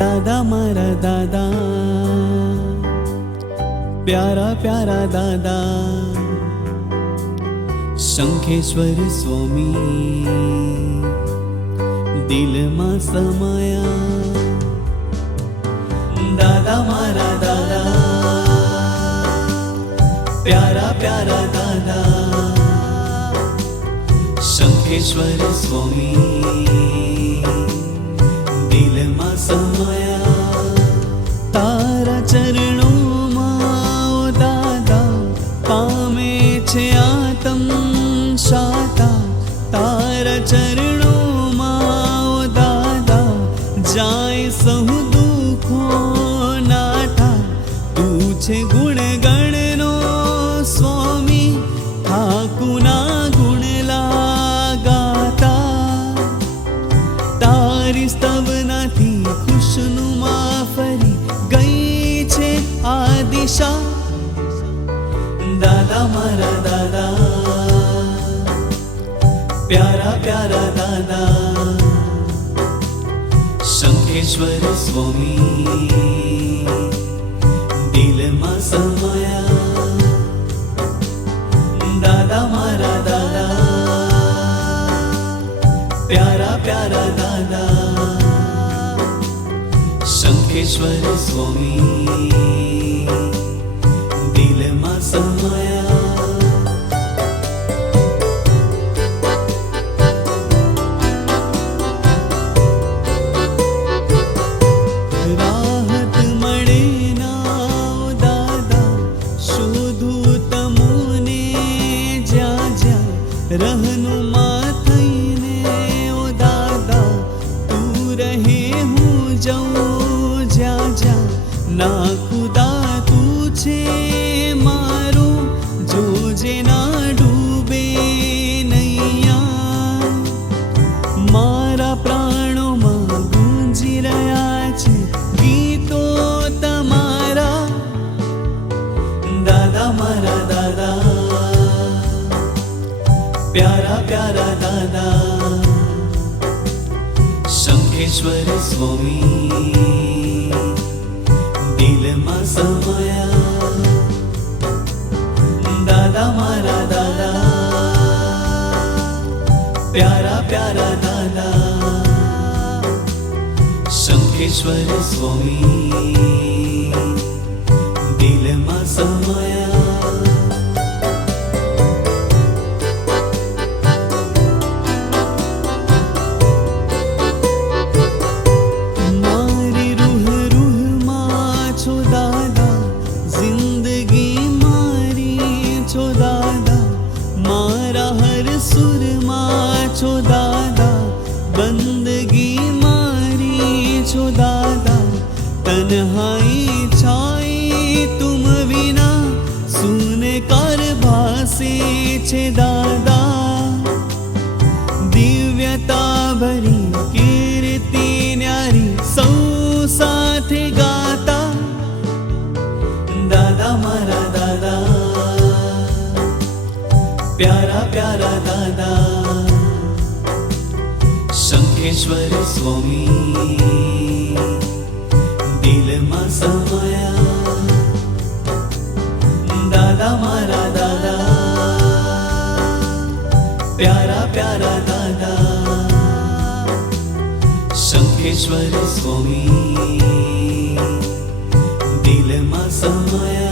દાદા મારા દાદા, પ્યારા પ્યારા દાદા, શંખેશ્વર સ્વામી દિલમાં સમાયા. દાદા મારા દાદા, પ્યારા પ્યારા દાદા, શંખેશ્વર સ્વામી દિલમાં સમાયા. તારા ચરણોમાં ઓ દાદા પામે છે આતમ શાતા. તારા ચરણોમાં ઓ દાદા જાય સહુ દુઃખો નાઠા. તું છે ગુણ ગણનો સ્વામી, ઠાકુના ગુણ લાગાતા. તારી સ્તવનાથી ખુશનુમા ફરી ગઈ છે આ દિશા. દાદા મારા દાદા, પ્યારા પ્યારા દાદા, શંખેશ્વર સ્વામી દિલમાં સમાયા. દાદા મારા દાદા, પ્યારા પ્યારા દાદા, શંખેશ્વર સ્વામી દિલમાં સમાયા. રાહત મળે ના દાદા, શોધું તમોને જ્યાં જ્યાં રહનુમા થઈને. ઓ દાદા તું રહે હું જાઉં જ્યાં જ્યાં. ના ખુદા તું છે મારું, જોજે ના ડૂબે નૈયા. મારા પ્રાણોમાં ગુંજી રહ્યા છે ગીતો તમારા. દાદા મારા દાદા, પ્યારા પ્યારા દાદા, શંખેશ્વર સ્વામી દિલમાં સમાયા. દાદા મારા દાદા, પ્યારા પ્યારા દાદા, શંખેશ્વર સ્વામી દિલમાં સમાયા. મારી રૂહ રૂહમાં છો દાદા, જિંદગી મારી છો દાદા. મારા હર સુરમાં છો દાદા, બંદગી મારી છો દાદા. તન્હાઈ છાઈ તુમ વિના, સુને કાર ભાસે છે દાદા. દિવ્યતા ભરી કીર્તિ ન્યારી સૌ સાથે ગાતા. દાદા મારા દાદા, પ્યારા પ્યારા દાદા, શંખેશ્વર સ્વામી દિલમાં સમાયા. દાદા મારા દાદા, પ્યારા પ્યારા દાદા, શંખેશ્વર સ્વામી દિલમાં સમાયા.